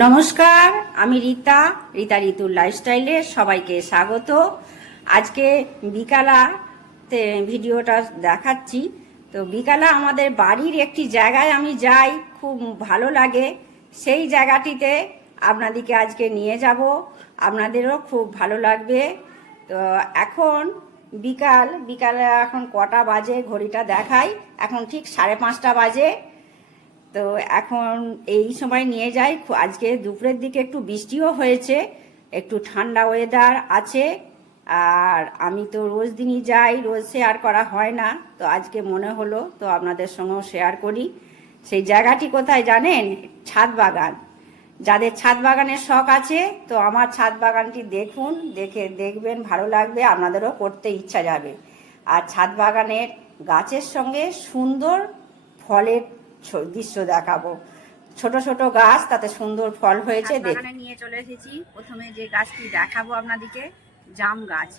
নমস্কার, আমি রীতা ঋতুর লাইফস্টাইলে সবাইকে স্বাগত। আজকে বিকালাতে ভিডিওটা দেখাচ্ছি। তো বিকালা আমাদের বাড়ির একটি জায়গায় আমি যাই, খুব ভালো লাগে। সেই জায়গাটিতে আপনাদেরকে আজকে নিয়ে যাব, আপনাদেরও খুব ভালো লাগবে। তো এখন বিকালে এখন কটা বাজে ঘড়িটা দেখাই, এখন ঠিক 5:30 বাজে। তো এখন এই সময় নিয়ে যাই। আজকে দুপুরের দিকে একটু বৃষ্টিও হয়েছে, একটু ঠান্ডা ওয়েদার আছে। আর আমি তো রোজ দিনই যাই, রোজ শেয়ার করা হয় না, তো আজকে মনে হলো তো আপনাদের সঙ্গেও শেয়ার করি। সেই জায়গাটি কোথায় জানেন? ছাদ বাগান। যাদের ছাদ বাগানের শখ আছে তো আমার ছাদ বাগানটি দেখবেন, ভালো লাগবে, আপনাদেরও করতে ইচ্ছা যাবে। আর ছাদ বাগানের গাছের সঙ্গে সুন্দর ফলের দৃশ্য দেখাবো। ছোট ছোট গাছ, তাতে সুন্দর ফল হয়েছে। বাগানে নিয়ে চলে এসেছি। প্রথমে যে গাছটি দেখাবো আপনাদেরকে, জাম গাছ।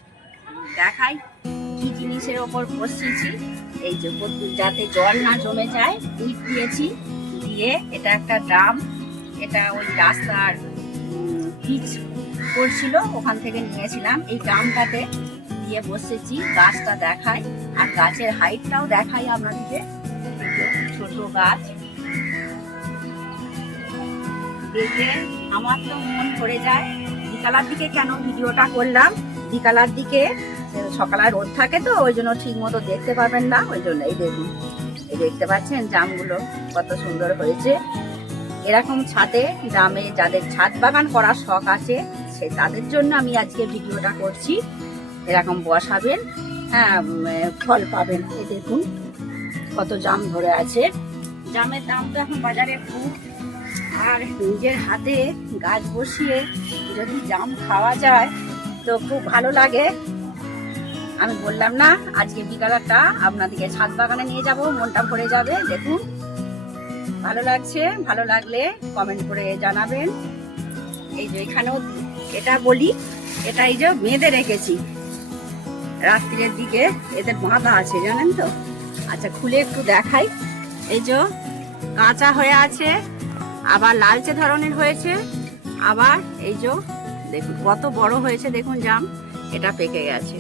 দেখাই কি জিনিসের ওপর বসিয়েছি। এই যে যাতে জল না জমে যায়, ইট দিয়েছি, দিয়ে এটা একটা ড্রাম, এটা ওই রাস্তার পিচ করছিল, ওখান থেকে নিয়েছিলাম। এই ড্রামটাতে দিয়ে বসেছি, গাছটা দেখাই আর গাছের হাইটটাও দেখাই আপনাদেরকে। ছোট গাছ দেখে আমার তো মন ভরে যায়। বিকালের দিকে কেন ভিডিওটা করলাম, বিকালের দিকে সকালে রোদ থাকে তো ওই জন্য ঠিক মতো দেখতে পাবেন না, ওই জন্য। এই দেখুন, এই দেখতে পাচ্ছেন জামগুলো কত সুন্দর হয়েছে। এরকম ছাদে গ্রামে যাদের ছাদ বাগান করার শখ আছে সে তাদের জন্য আমি আজকে ভিডিওটা করছি। এরকম বসাবেন, হ্যাঁ, ফল পাবেন। এই দেখুন কত জাম ধরে আছে। জামের দাম তো এখন বাজারে খুব, আর নিজের হাতে গাছ বসিয়ে যদি জাম খাওয়া যায় তো খুব ভালো লাগে। আমি বললাম না, আজকে বিকালটা আপনাদেরকে ছাদ বাগানে নিয়ে যাব, মনটা ভরে যাবে। দেখুন ভালো লাগছে, ভালো লাগলে কমেন্ট করে জানাবেন। এই যে এখানেও এটা বলি, এটা এই যে বেঁধে রেখেছি রাত্রির দিকে, এদের বাঁধা আছে জানেন তো। আচ্ছা খুলে একটু দেখাই। এই যে কাঁচা হয়ে আছে, আবার লালচে ধরনের হয়েছে, আবার এই যে দেখুন কত বড় হয়েছে। দেখুন জাম, এটা পেকে গেছে।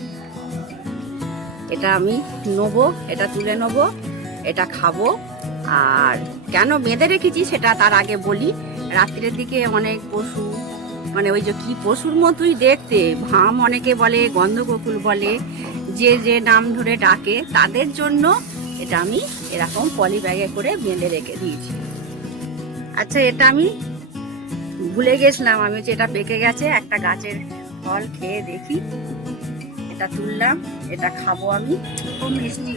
এটা আমি নেবো, এটা তুলে নেবো, এটা খাবো। আর কেন বেঁধে রেখেছি সেটা তার আগে বলি। রাত্রের দিকে অনেক পশু, মানে ওই যে কি পশুর মতোই দেখতে, ভাম অনেকে বলে, গন্ধককুল বলে, যে যে নাম ধরে ডাকে, তাদের জন্য এটা আমি এরকম পলি ব্যাগে করে বেঁধে রেখে দিয়েছি। আচ্ছা এটা আমি ভুলে গেছিলাম, আমি হচ্ছে এটা পেকে গেছে। একটা গাছের ফল খেয়ে দেখি, এটা তুললাম, এটা খাবো আমি। খুব মিষ্টি,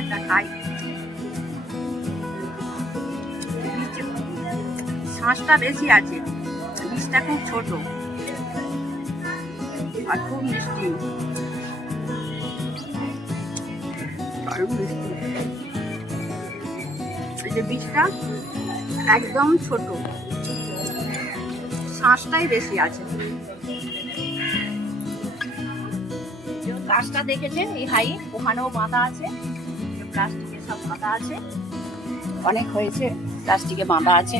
একটা খাই। শাঁসটা বেশি আছে, বীজটা খুব ছোট আর খুব মিষ্টি। এই যে বীজটা একদম ছোট, শাঁসটাই বেশি আছে। গাছটা দেখেছেন এই হাই, ওখানেও বাঁধা আছে, প্লাস্টিকে সব বাঁধা আছে, অনেক হয়েছে, প্লাস্টিকে বাঁধা আছে।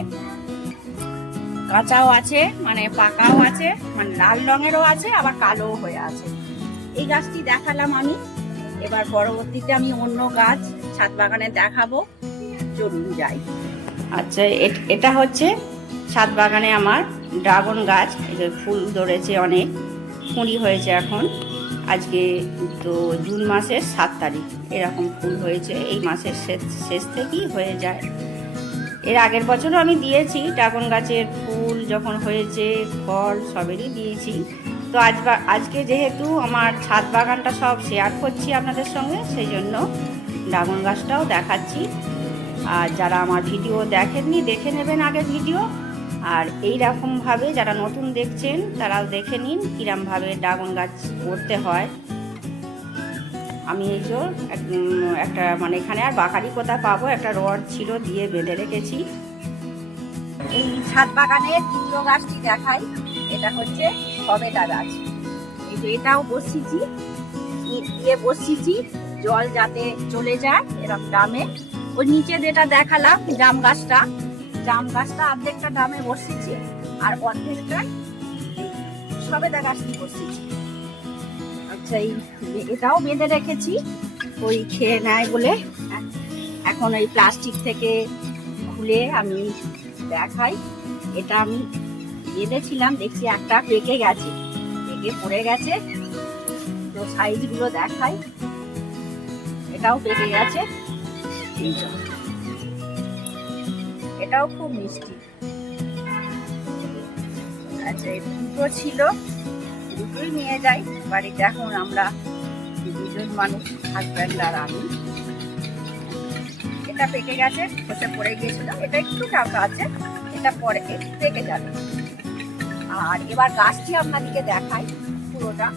কাঁচাও আছে, মানে পাকাও আছে, মানে লাল রঙেরও আছে, আবার কালোও হয়ে আছে। এই গাছটি দেখালাম আমি। এবার পরবর্তীতে আমি অন্য গাছ ছাদ বাগানে দেখাবো, চলুন যাই। আচ্ছা এটা হচ্ছে ছাদ বাগানে আমার ড্রাগন গাছ। এদের ফুল ধরেছে, অনেক কুঁড়ি হয়েছে এখন। আজকে তো জুন মাসের 7 তারিখ, এরকম ফুল হয়েছে। এই মাসের শেষ থেকেই হয়ে যায়। এর আগের বছরও আমি দিয়েছি ড্রাগন গাছের ফুল, যখন হয়েছে ফল সবেরই দিয়েছি। তো আজকে যেহেতু আমার ছাদ বাগানটা সব শেয়ার করছি আপনাদের সঙ্গে, সেই জন্য ড্রাগন গাছটাও দেখাচ্ছি। আর যারা আমার ভিডিও দেখেননি, দেখে নেবেন আগের ভিডিও। আর এই রকমভাবে যারা নতুন দেখছেন তারাও দেখে নিন কিরমভাবে ড্রাগন গাছ করতে হয়। আমি এই যে একটা, মানে এখানে আর বাকারি কোথায় পাবো, একটা রড ছিল দিয়ে বেঁধে রেখেছি। এই ছাদ বাগানের দ্বিতীয় গাছটি দেখাই, এটা হচ্ছে সবেদা গাছ। এই যে এটাও বসিয়েছি, দিয়ে বসিয়েছি জল যাতে চলে যায় এরকম ড্রামে। ওই নিচে যেটা দেখালাম জাম গাছটা, জাম গাছটা অর্ধেকটা ডামে বসিয়েছি, আর অর্ধেকটা সবেদা গাছ নিয়ে বসিয়েছি। আচ্ছা, এটাও বেঁধে রেখেছি, ওই খেয়ে নেয় বলে। এখন ওই প্লাস্টিক থেকে খুলে আমি দেখাই। এটা আমি বেঁধেছিলাম, দেখছি একটা পেকে গেছে, পেকে পড়ে গেছে, তো সাইজগুলো দেখাই। এটাও পেকে গেছে, এটাও খুব মিষ্টি। আচ্ছা, দুটো ছিল, দুটোই নিয়ে যাই বাড়িতে। এখন আমরা দুজন মানুষ, হাজব্যান্ড আর আমি। এটা পেকে গেছে, খসে পড়ে গিয়েছিল, এটা একটু টাকা আছে, এটা পরে পেকে যাবে। আর এবার গাছটি আপনাদেরকে দেখাই পুরোটা।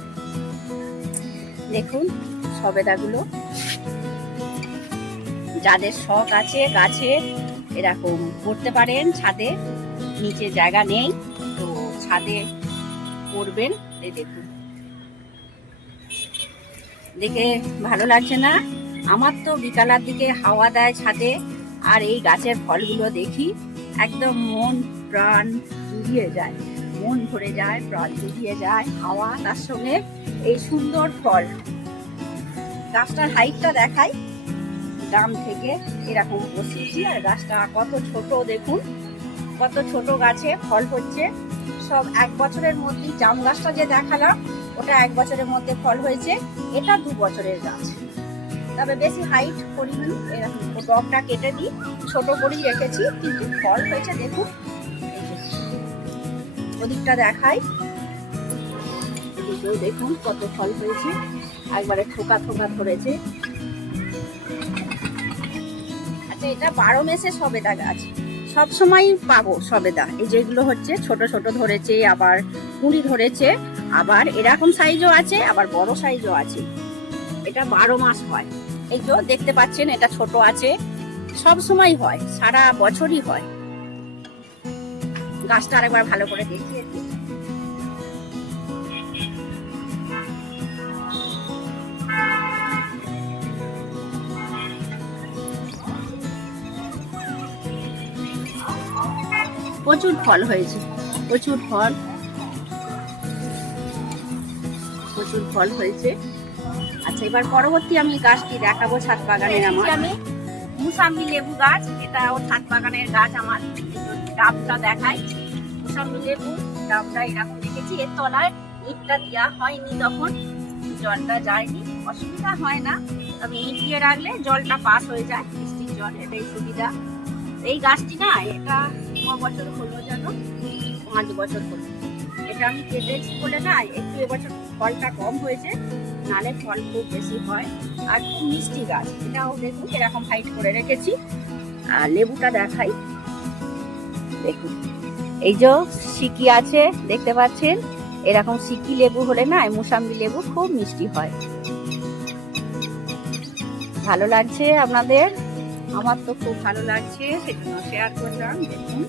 দেখুন সবেদাগুলো, যাদের শখ আছে গাছে এরকম করতে পারেন ছাদে, নিচে জায়গা নেই তো ছাদে করবেন। দেখুন, দেখে ভালো লাগছে না? আমার তো বিকালের দিকে হাওয়া দেয় ছাদে, আর এই গাছের ফলগুলো দেখি একদম মন প্রাণ জুড়িয়ে যায়, মন ভরে যায়, প্রাণ জুড়িয়ে যায়। হাওয়া, তার সঙ্গে এই সুন্দর ফল। গাছটার হাইটটা দেখাই, ডাম থেকে এরকম বসিয়েছি, আর গাছটা কত ছোট দেখুন, কত ছোট গাছে ফল হচ্ছে। সব 1 বছরের মধ্যে। জাম গাছটা যে দেখালাম ওটা 1 বছরের মধ্যে ফল হয়েছে, এটা 2 বছরের গাছ। তবে বেশি হাইট করিনি, এরকম ডগটা কেটে দিই, ছোট করেই রেখেছি, কিন্তু ফল হয়েছে দেখুন। ওদিকটা দেখাই, দেখুন কত ফল হয়েছে, একবারে থোকা থোকা ধরেছে। আচ্ছা, এটা 12 মাসে সবেদা গাছ, সব সময় পাবো সবেদা। এই যেগুলো হচ্ছে ছোট ছোট ধরেছে, আবার কুঁড়ি ধরেছে, আবার এরকম সাইজও আছে, আবার বড় সাইজও আছে। এটা 12 মাস হয়। এই যে দেখতে পাচ্ছেন, এটা ছোট আছে, সব সময় হয়, সারা বছরই হয়। গাছটা আরেকবার ভালো করে দেখিয়ে দিই। প্রচুর ফল হয়েছে, প্রচুর ফল, প্রচুর ফল হয়েছে। আচ্ছা, এবার পরবর্তী আমি গাছটি দেখাবো ছাদ বাগানের। আমি মুসাম্বি লেবু গাছ, এটা ও ছাদ বাগানের গাছ আমার। ডাবটা দেখাই, মুসাম্বি লেবু ডাবটা এরকম দেখেছি। এর তলায় ইটটা দেওয়া হয়নি, তখন জলটা যায়নি, অসুবিধা হয় না। তবে ইট দিয়ে রাখলে জলটা পাস হয়ে যায়, বৃষ্টির জল, এটাই সুবিধা। এই গাছটি না, এটা ক বছর হলো যেন, 5 বছর হলো। এটা আমি কেটেছি বলে না, একটু এবছর ফলটা কম হয়েছে, নালে ফল খুব বেশি হয়। আর খুব মিষ্টি গাছ, এটাও দেখুন এরকম হাইট করে রেখেছি। আর লেবুটা দেখাই, দেখুন এই যে সিকি আছে, দেখতে পাচ্ছেন, এরকম সিকি লেবু হলে না, মুসাম্বি লেবু খুব মিষ্টি হয়। ভালো লাগছে আপনাদের? আমার তো খুব ভালো লাগছে, সেজন্য শেয়ার করলাম। দেখুন,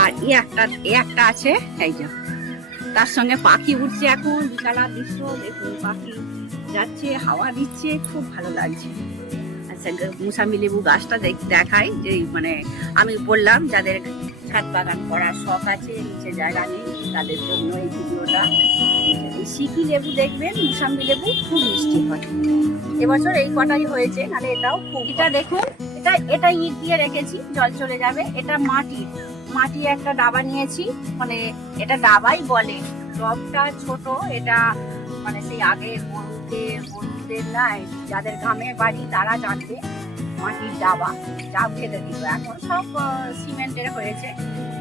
আর একটা আছে, এই যে তার সঙ্গে পাখি উঠছে এখন, বিকালের দৃশ্য দেখুন, পাখি যাচ্ছে, হাওয়া দিচ্ছে, খুব ভালো লাগছে। আচ্ছা, মুসাম্বি লেবু গাছটা দেখাই, যে মানে আমি বললাম যাদের ছাদ বাগান করার শখ আছে, নিচে জায়গা নেই, তাদের জন্য এই ভিডিওটা। এই সিকি লেবু দেখবেন, মুসাম্বি লেবু খুব মিষ্টি হয়। এবছর এই কটাই হয়েছে, নাহলে এটাও খুব। এটা দেখুন, এটা ইট দিয়ে রেখেছি, জল চলে যাবে। এটা মাটি একটা ডাবা নিয়েছি, মানে এটা ডাবাই বলে, টবটা ছোট। এটা মানে সেই আগে গরুদের নাই, যাদের গ্রামে বাড়ি তারা জানবে, মাটির ডাবা যা খেতে দিত। এখন সব সিমেন্টের হয়েছে,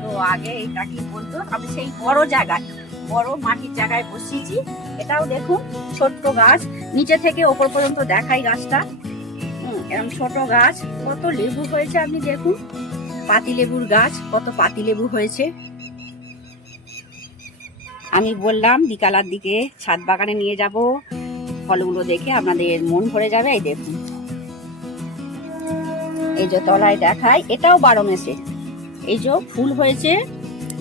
তো আগে এটা কি বলতো, আমি সেই বড় জায়গায়, বড় মাটির জায়গায় বসিয়েছি। এটাও দেখুন ছোট্ট গাছ, নিচে থেকে ওপর পর্যন্ত দেখাই গাছটা। এরকম ছোট গাছ, কত লেবু হয়েছে আপনি দেখুন। পাতি লেবুর গাছ, কত পাতি লেবু হয়েছে। আমি বললাম বিকালের দিকে ছাদ বাগানে নিয়ে যাব, ফলগুলো দেখে আপনাদের মন ভরে যাবে। এই দেখুন, এই যে তলায় দেখায়, এটাও 12 মাসে। এই যে ফুল হয়েছে,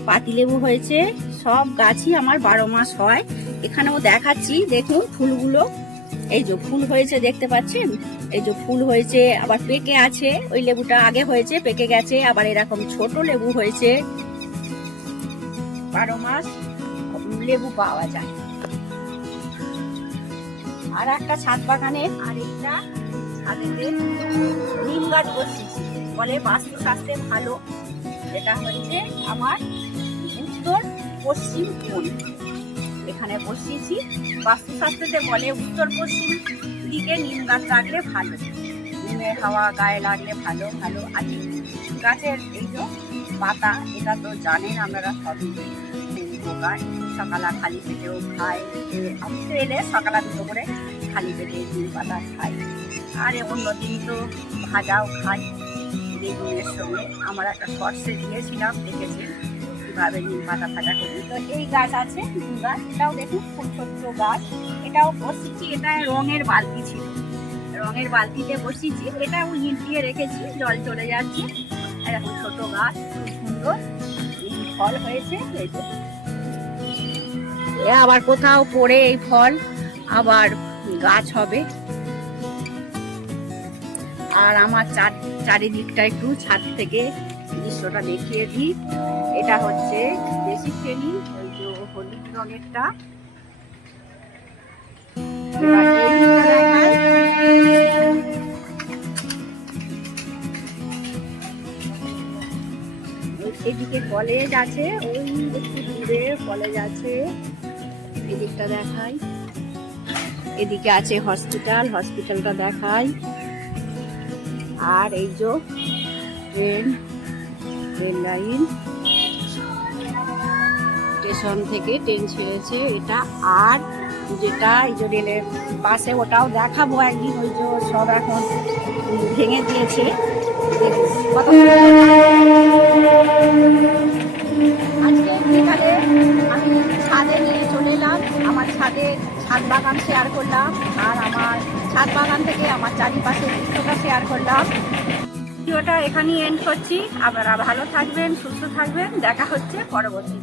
পাতি লেবু হয়েছে, সব গাছই আমার 12 মাস হয়। এখানেও দেখাচ্ছি, দেখুন ফুলগুলো এই যে ফুল হয়েছে দেখতে পাচ্ছেন, এই যে ফুল হয়েছে, আবার পেকে আছে। ওই লেবুটা আগে হয়েছে, পেকে গেছে। আবার এরকম ছোট লেবু হয়েছে। 12 মাস লেবু পাওয়া যায়। আর একটা ছাদ বাগানে আরেকটা ছাদেতে নিম গাছ বসিয়েছি, বলে বাস্তুশাস্ত্রে ভালো। এটা হচ্ছে আমার উত্তর পশ্চিম কোণ, এখানে বসিয়েছি। বাস্তুশাস্ত্রতে বলে উত্তর পশ্চিম দিকে নিম গাছ রাখলে ভালো, নিমের হাওয়া গায়ে লাগলে ভালো ভালো। আর গাছের এই যে পাতা, এটা তো জানেন আপনারা সবই উপকার। সকালে খালি পেটেও খায়, আমি তো এলে সকালে দুটো করে খালি পেটে নিম পাতা খাই। আর অন্যদিন তো ভাজাও খাই বেগুনের সঙ্গে। আমার একটা শর্টসে দিয়েছিলাম, দেখেছেন কিভাবে নিম পাতা ভাজা করি। তো এই গাছ আছে নিম গাছ, এটাও দেখুন খুব ছোট্ট গাছ। এটাও বসিয়েছি, এটা রঙের বালতি ছিল, রঙের বালতিতে বসিয়েছি। এটাও ইট দিয়ে রেখেছি, জল চলে যাচ্ছে। এরকম ছোট গাছ, খুব সুন্দর ফল হয়েছে। আবার কোথাও পড়ে এই ফল আবার গাছ হবে। আর আমার চারিদিকটা একটু ছাদ থেকে দৃশ্যটা দেখিয়ে দিই। এটা হচ্ছে দেশি ফেনি, ওই যে হলুদ রঙেরটা। এদিকে কলেজ আছে, ওই একটু দূরে কলেজ আছে, এদিকটা দেখাই। এদিকে আছে হসপিটাল, হসপিটালটা দেখাই। আর এই যে ট্রেন লাইন, স্টেশন থেকে ট্রেন ছেড়েছে এটা। আর যেটা এই যে রেলের পাশে, ওটাও দেখাবো একদিন। ওই যে সব এখন ভেঙে দিয়েছে, কত আজকে বিকালে আমি ছাদে নিয়ে চলে এলাম। আমার ছাদ বাগান শেয়ার করলাম, আর আমার ছাদ বাগান থেকে আমার চারিপাশে দৃশ্যটা শেয়ার করলাম। ভিডিওটা এখানেই এন্ড করছি। আপনারা ভালো থাকবেন, সুস্থ থাকবেন। দেখা হচ্ছে পরবর্তী।